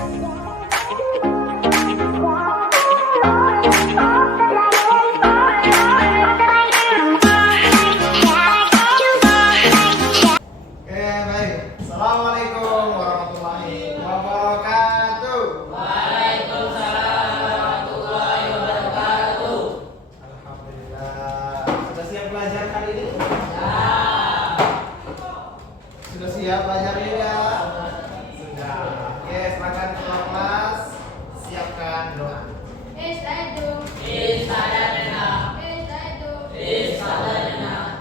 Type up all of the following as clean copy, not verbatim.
Sudah siap belajarnya ya? Sudah. Oke, silakan ketua kelas siapkan doa. Istaidu.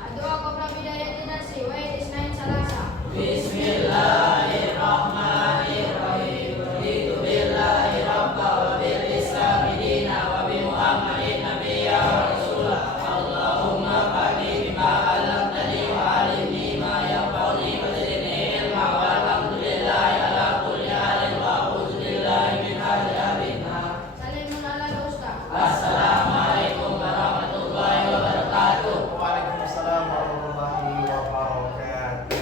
Adua qabla bidayati nafsi wa isnain salasa. Bismillahirrahmanirrahim. Raditu billahi rabba wa bil islami dina wa bi Muhammadin nabiyya wa rasulah. Allahumma fa'ni bima 'allamtani wa 'allimni ma yanfa'uni wa zidni ilma walhamdulillahi ala kulli halin wa a'udzu billahi min adzabil nar. Salimul alal ustaz. Assalamualaikum warahmatullahi wabarakatuh. Waalaikumsalam warahmatullahi wabarakatuh.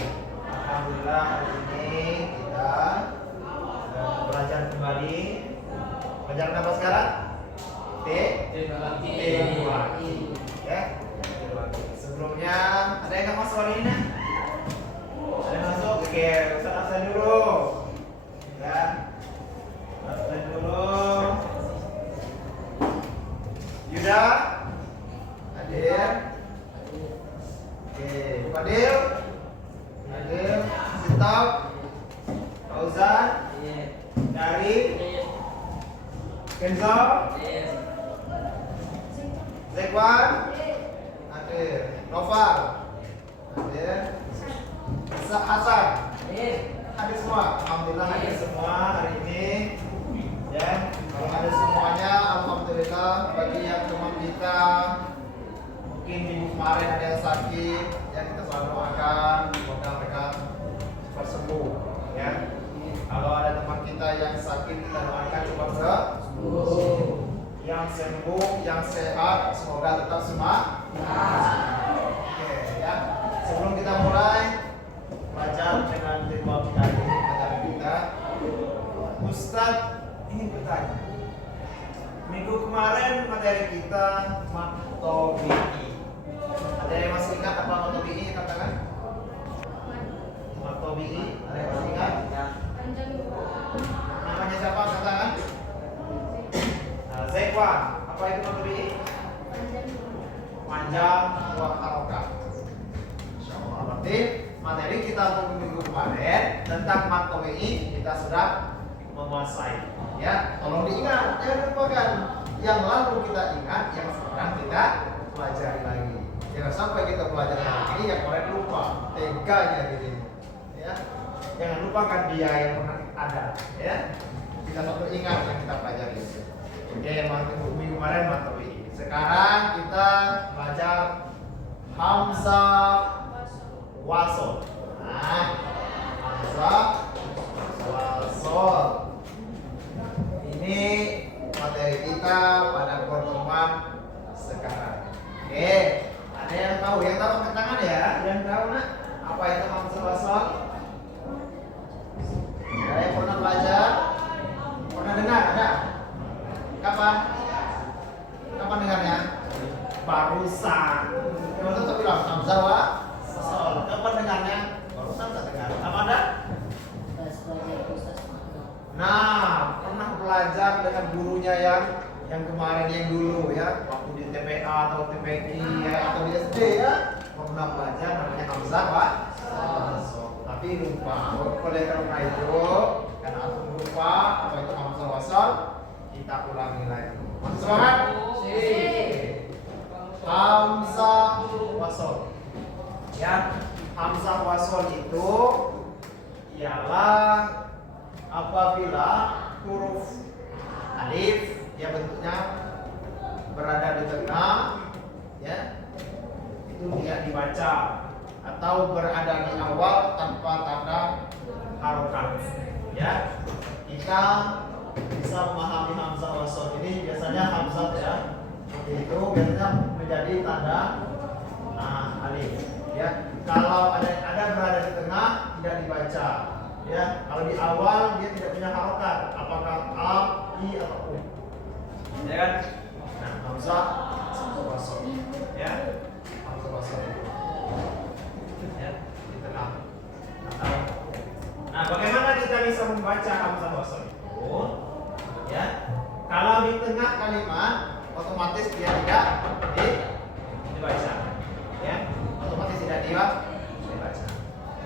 Alhamdulillah hari ini kita belajar kembali. Belajar apa sekarang? T. Ya. Sebelumnya ada yang nggak masuk hari ini? Ada yang masuk? Oke, Ustaz absen dulu. Ya. Absen dulu. Yuda, hadir. Oke, Fadil, hadir. Sitap, Fauzan, Dari, Kenzo, Zekwan, hadir. Noval, hadir. Hasan, hadir semua. Alhamdulillah hadir semua hari ini. Ya, kalau ada semuanya, alhamdulillah. Bagi yang teman kita mungkin minggu kemarin ada yang sakit, yang kita selalu doakan semoga mereka cepat sembuh. Ya, kalau ada teman kita yang sakit, kita doakan cepat sembuh. Yang sembuh, yang sehat, semoga tetap semangat. Oke, ya. Sebelum kita mulai belajar dengan tema kita ini, materi kita, Ustadz ingin bertanya. Minggu kemarin materi kita maktobi'i. Ada yang masih ingat apa maktobi'i? Katakan. Maktobi'i. Ada yang masih ingat? Panjang dua. Namanya siapa? Katakan. Nah, Zekwan. Apa itu maktobi'i? Panjang dua. Panjang dua harokat. Insyaallah. Berarti materi kita untuk minggu kemarin tentang maktobi'i kita sudah menguasai. Ya, tolong diingat, jangan lupakan. Yang lalu kita ingat, yang sekarang kita pelajari lagi. Jangan sampai kita pelajari lagi yang kemarin lupa. Teganya gitu. Ya, jangan lupakan dia yang pernah ada. Ya, kita selalu ingat yang kita pelajari. Oke, minggu kemarin mantap ini. Sekarang kita belajar hamzah wasol. Nah, hamzah wasol. Ini materi kita pada pertemuan sekarang. Oke, ada yang tahu? Yang tahu angkat tangan ya. Yang tahu nak apa itu hamzah wasol? Ada yang pernah belajar? Pernah dengar? Ada? Kapan? Kapan dengarnya? Barusan. Yang itu bilang hamzah wasol. Kapan dengarnya? Barusan tak dengar. Kapan ada? Nah, pernah belajar dengan gurunya yang kemarin yang dulu ya, waktu di TPA atau TPQ ya, atau di SD ya, pernah belajar namanya hamzah wasol. Tapi lupa. Oleh karena itu, karena aku lupa apa itu hamzah wasol, kita ulangi lagi. Masih semangat? Hamzah wasol. Ya, hamzah wasol itu ialah apabila huruf alif ya bentuknya berada di tengah ya itu tidak dibaca atau berada di awal tanpa tanda harokat ya kita bisa memahami hamzah wasol ini biasanya hamzah ya seperti itu biasanya menjadi tanda alif ya kalau ada berada di tengah tidak dibaca Ya, kalau di awal dia tidak punya harokat, apakah a, i atau u. Ya kan? Nah, hamzah wasal. Ya, hamzah wasal. Ya, di tengah. Nah, bagaimana kita bisa membaca hamzah wasal itu? Ya, kalau di tengah kalimat otomatis dia tidak dibaca. Ya, otomatis tidak dibaca.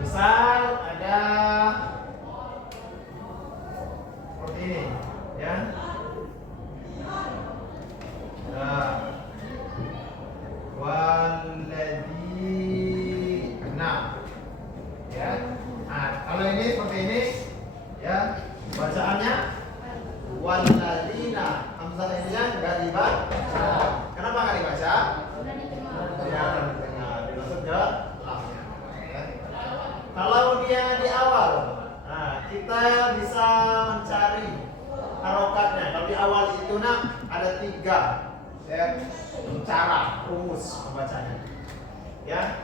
Misal ada seperti ini, ya. Nah, waladina, ya. Nah, kalau ini seperti ini, ya, bacaannya waladina. Hamzah ini nggak dibaca. Kenapa nggak dibaca? Ya, dimasuk ke lamnya. Ya. Kalau dia di awal, nah, kita bisa mencari harokatnya. Kalau di awal itu ada 3 ya, cara rumus membacanya. Ya,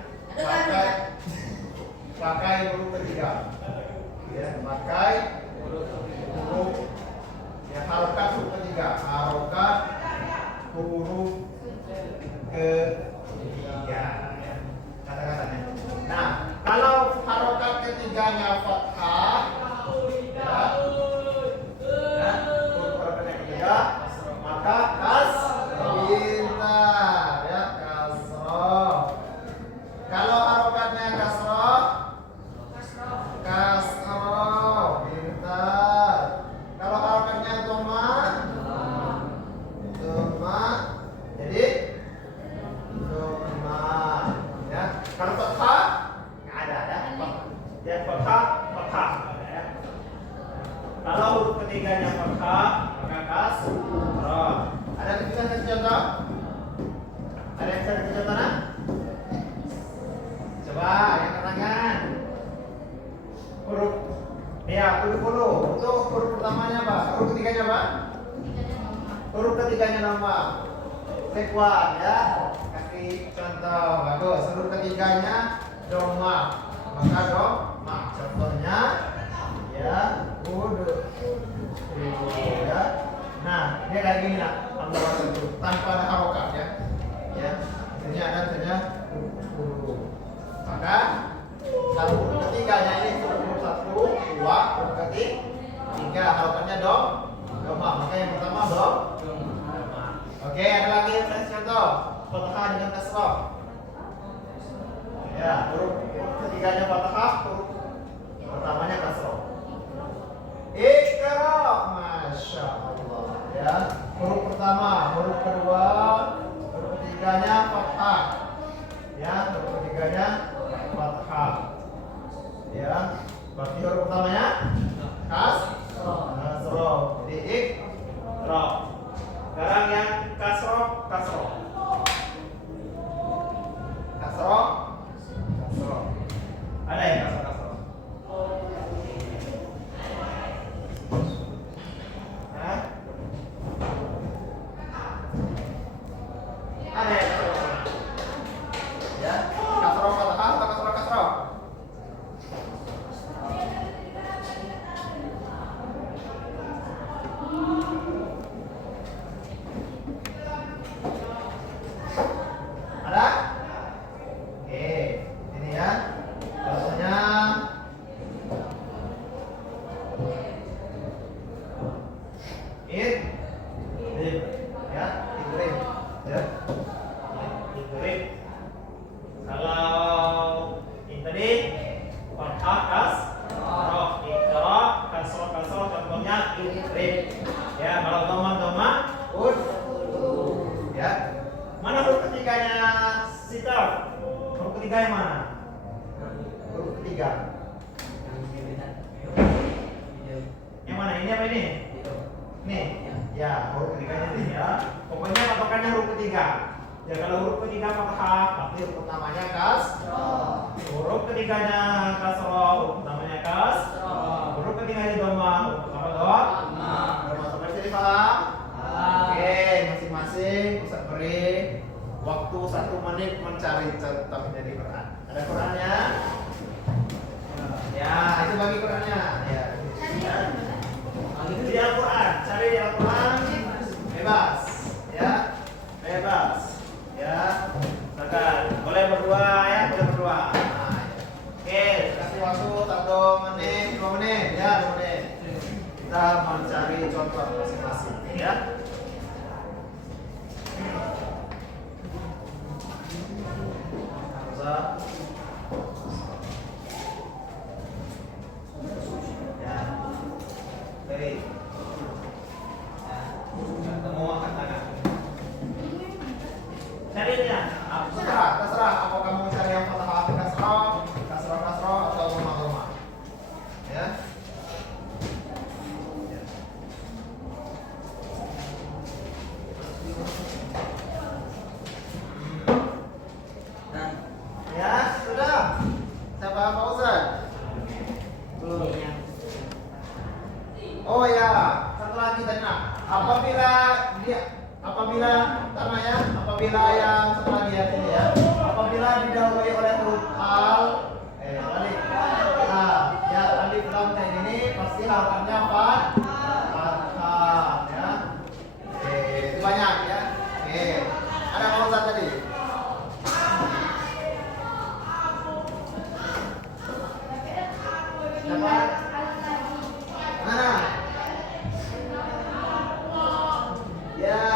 pakai huruf ketiga. Ya, pakai huruf ya, harokat huruf ketiga. Harokat huruf ketiga. Ya, kata-katanya. Nah, kalau harokat ketiganya fathah, ya, huruf harokat ketiga, maka pintar, ya, kasroh. Kalau harokatnya kasroh, pintar. Kalau harokatnya dhamma, jadi dhamma. Ya, kalau fathah nggak ada, ya. Ya, fathah. Ya. Kalau huruf ketiganya fathah, maka kasroh. Ada yang bisa kasih contoh? Ada yang bisa kasih contoh, nah? Coba yang tangan. Huruf dulu. Untuk huruf pertamanya apa? Huruf ketiganya apa? Huruf ketiganya nama. Sekwan, ya. Kasih contoh, bagus. Huruf ketiganya dhamma. Maka dhamma. Contohnya ya, wudu. Ya. Nah, dia kayak gini lah. Tanpa ada harokat, ya. Ya. Ini ada huruf. Maka kalau huruf ketiganya ini huruf 1, 2, huruf ketiga harokatnya dhamma. Maka yang pertama dhamma. Oke, ada lagi yang saya contoh. Fathah dengan kasroh. Ya, huruf ketiganya fathah, huruf pertamanya kasroh. Iqra, masya Allah. Ya, huruf pertama, huruf kedua, huruf ketiganya fathah. Ya, huruf ketiganya fathah. Ya, berarti huruf pertamanya kasroh. Jadi iqra. Sekarang yang kasroh. Ada yang kasroh. Hah? Ada yang kasroh. Ya, kasroh fathah atau kasroh? Ada? Oke, ini ya. Contohnya idrib, ya, idrib, ya, idrib. Kalau ini tadi fathah kasroh, iqra kasroh, contohnya idrib. Ya, kalau dhamma ya. Mana huruf ketiganya sitar? Huruf ketiganya mana? Huruf ketiga. Yang mana? Ini apa ini? Nih. Ya, huruf ketiganya ini, ya. Pokoknya patokannya huruf ketiga. Ya, kalau huruf ketiga fathah, berarti huruf pertamanya kasroh. Huruf ketiganya kasroh, huruf pertamanya kasroh. Huruf ketiganya dhamma, huruf pertama dhamma. Sampai sini paham? Oke, masing-masing Ustaz beri waktu 1 menit mencari contohnya di Quran. Ada Qurannya? Ya, itu bagi Qurannya. ya 2 menit. Kita mencari contoh masing-masing ya. Hamzah. Ya. Baik. Ya. Ketemu angkat tangan. Cari dia. Terserah. Apa kamu cari yang fathah kasroh atau rumah. Ya. Ya, sudah. Siapa Fauzan? Belum. Oh ya, satu lagi tadi nak. Apabila yang setelah dia ini ya, apabila didahului oleh huruf alif, ya alif lam dan ini pasti harapannya fathah ya. Itu banyak ya. Ada Fauzan tadi. Siapa? Mana? Ya,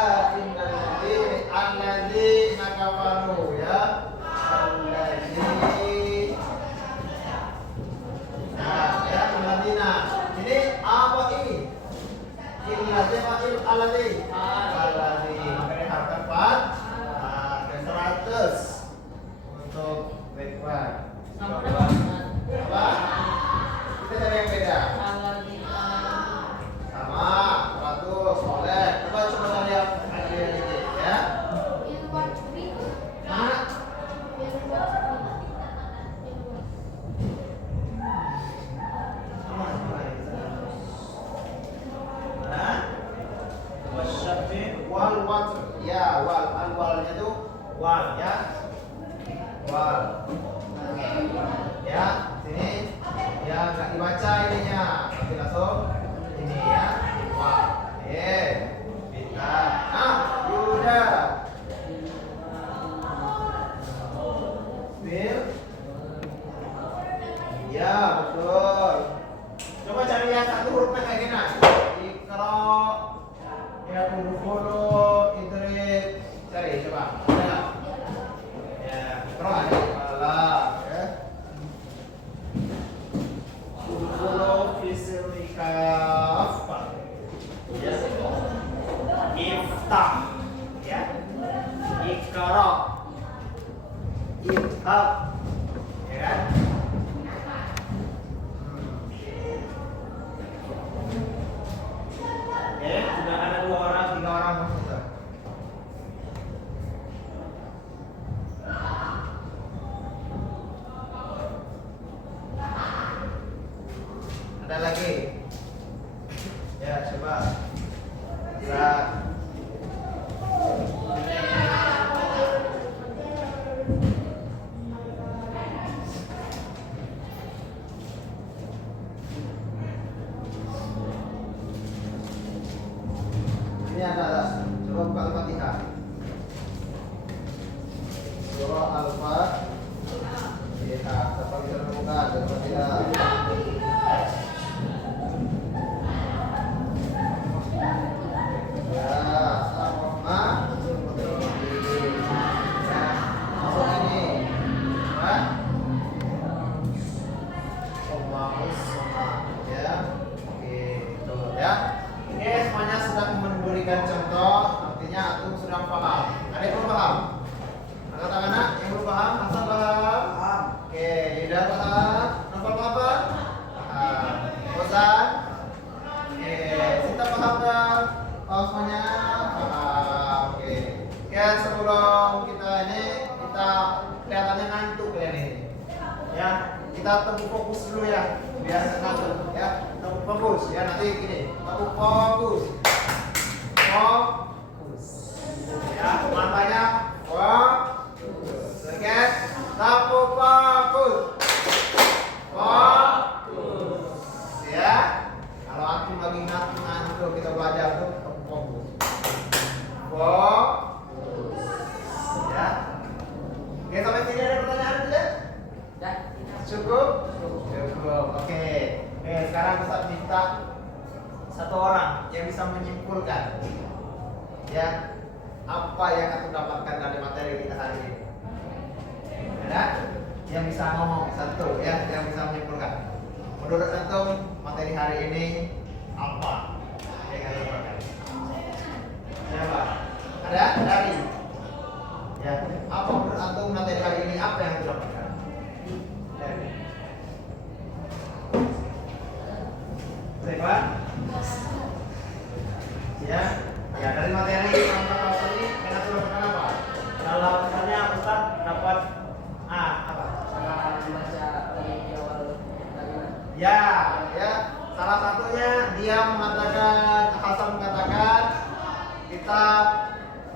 alladzi nakafaru ya. Alladzi. Nah, ya alladzina. Ini apa ini? Alladzi ma'il alladzi. Alladzi. Maka diharapkan fathah dan 100 untuk backward. Apa? Kita cari yang beda. Sama 100 boleh. Coba cari yang ada dikit ya. Mana? Wal watr ya, walnya tuh wal ya. Wal. Ya, sini ya nggak dibaca ininya, tapi langsung ini ya. Wal. Kita. Yuda. Bil. Ya, betul. Coba cari yang satu hurufnya kayak gini. Ikra. Ya, huruf idrik. Cari coba. Ada. Ya, ikra ada kepala ya. Huruf fisikaf. Ya. Iftah. Ya. Ikra. Ifhab. Ya kan? Sudah ada 2 orang, 3 orang maksudnya. Ada lagi? Ya, coba. Bisa. Ini ada. Coba buka Al-Fatihah. Surah Al-Fatihah. Siapa bisa menemukan Al-Fatihah? Ya, Ar-Rahman. Ya, masuk ini. Ya. Allahus Samad. Ya. Oke, betul ya. Oke, semuanya sudah memberikan contoh, artinya antum sudah paham. Ada yang belum paham? Angkat tangan nak, yang belum paham, Hasan paham? Oke, Yuda paham? Nopal paham? Paham. Bosan? Oke, Sinta paham dah? Paham semuanya? Paham. Oke. Oke, sebelum kita kelihatannya ngantuk kalian ini. Ya, kita tunggu fokus dulu ya, biar ngantuk ya. Tunggu fokus ya, nanti gini. Tunggu fokus. Fokus. Ya, matanya fokus. Oke, tunggu fokus. Fokus. Ya. Kalau antum lagi ngantuk kita belajar tuh tunggu fokus. Fokus. Ya. Oke, sampai sini ada pertanyaan tidak? Cukup? Cukup. Oke. Sekarang Ustaz minta satu orang yang bisa menyimpulkan ya apa yang antum dapatkan dari materi kita hari ini. Ada yang bisa ngomong satu ya, yang bisa menyimpulkan. Menurut antum materi hari ini apa yang antum dapatkan? Siapa? Ada dari ya, apa menurut antum materi hari ini apa yang antum dapatkan? Dari siapa? Ya, ya dari materi tentang ini yang antum dapatkan apa? Kalau misalnya Ustaz dapat apa? Membaca di awal kalimat. Ya, ya. Salah satunya dia mengatakan, Hasan mengatakan kita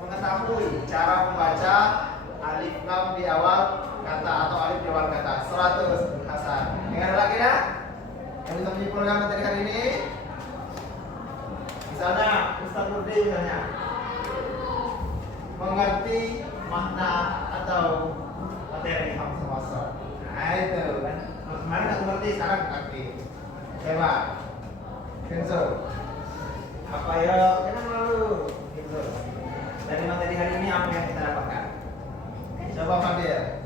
mengetahui cara membaca alif lam di awal kata atau alif di awal kata. 100 Hasan. Yang ada lagi ya? Yang bisa menyimpulkan materi hari ini? Misalnya Ustaz Nurdin misalnya mengerti makna atau materi hamzah wasal. Nah itu kan. Kemarin nggak mengerti, sekarang ngerti. Coba. Kenzo. Apa ya? Jangan malu. Kenzo. Dari materi hari ini apa yang kita dapatkan? Coba Fadil.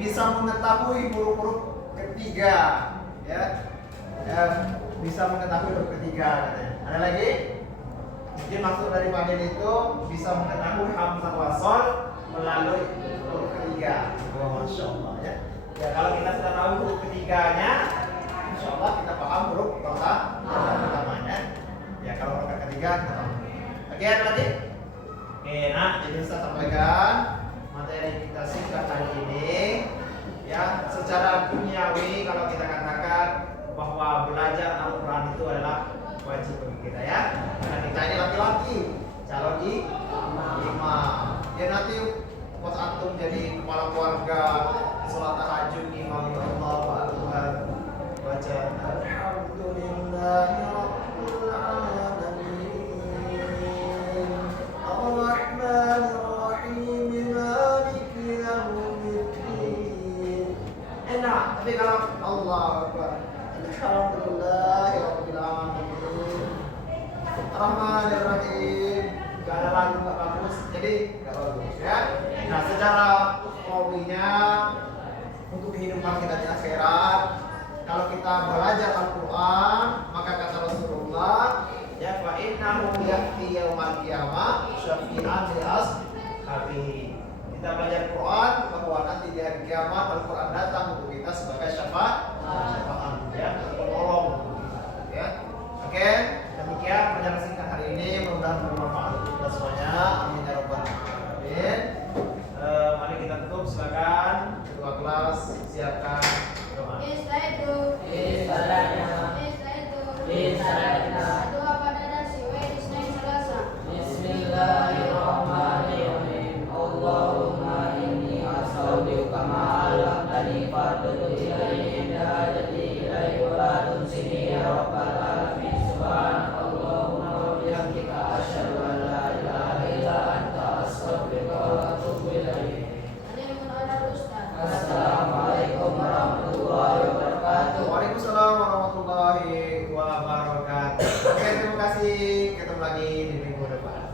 Bisa mengetahui huruf-huruf ketiga, ya. Bisa mengetahui huruf ketiga katanya. Ada lagi? Mungkin maksud dari Fadil itu bisa mengetahui hamzah wasal melalui huruf ketiga. Oh, Masya Allah ya. Ya kalau kita sudah tahu huruf ketiganya, Insya Allah kita paham huruf pertamanya. Ya kalau huruf ketiga kita paham. Oke, ada lagi? Oke, nah jadi saya sampaikan materi kita singkat hari ini. Ya, secara duniawi kalau kita katakan bahwa belajar Al-Quran itu adalah wajib bagi kita ya. Karena kita ini laki-laki, calon imam. Ya nanti pas antum jadi kepala keluarga, sholat tahajud imam Allah Akbar, baca Alhamdulillahirabbil alamin Ar-Rahmanir Rahim Maliki Yaumiddin. Enak, tapi kalau Allah Akbar Alhamdulillahirabbil alamin Ar-Rahmanir Rahim gak ada lagu gak bagus, jadi gak bagus ya. Nah secara hobinya untuk kehidupan kita di akhirat, kalau kita belajar Al-Quran maka kata Rasulullah ya fa innahu ya'ti yaumal qiyamah syafi'an li ashabihi. Kita belajar Quran bahwa nanti di hari kiamat Al-Quran datang untuk kita sebagai syafaat ya, penolong ya. Oke, demikian penjelasan singkat hari ini, mudah-mudahan bermanfaat untuk kita semuanya. Amin ya rabbal alamin. Mari kita tutup, silakan ketua kelas siapkan doa. Doa pada nasi Isnin Selasa. Bismillahirrahmanirrahim. Allahumma inni as'aluka ma 'allamtani fardhu ilayhi hajati ilayhi wa la tunsini ya rabbal alamin. Subhanallahumma wa bihamdika asyhadu an la ilaha illa anta astaghfiruka wa atubu ilaik. Assalamualaikum warahmatullahi wabarakatuh. Waalaikumsalam warahmatullahi wabarakatuh. Oke, terima kasih. Ketemu lagi di minggu depan.